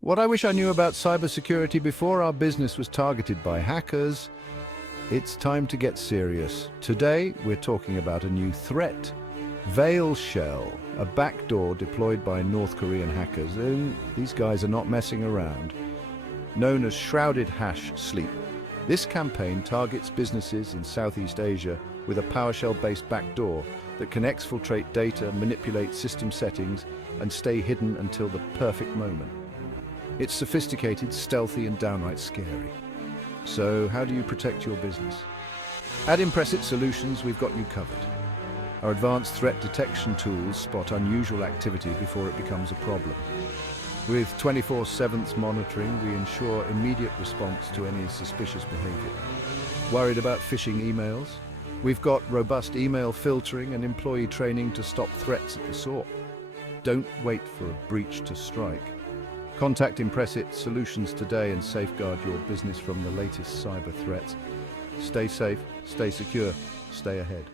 What I wish I knew about cybersecurity before our business was targeted by hackers. It's time to get serious. Today, we're talking about a new threat. VeilShell, a backdoor deployed by North Korean hackers. And these guys are not messing around. Known as SHROUDED sleep. This campaign targets businesses in Southeast Asia with a PowerShell-based backdoor that can exfiltrate data, manipulate system settings, and stay hidden until the perfect moment. It's sophisticated, stealthy, and downright scary. So how do you protect your business? At Impressive Solutions, we've got you covered. Our advanced threat detection tools spot unusual activity before it becomes a problem. With 24/7 monitoring, we ensure immediate response to any suspicious behavior. Worried about phishing emails? We've got robust email filtering and employee training to stop threats at the source. Don't wait for a breach to strike. Contact Impressive Solutions today and safeguard your business from the latest cyber threats. Stay safe, stay secure, stay ahead.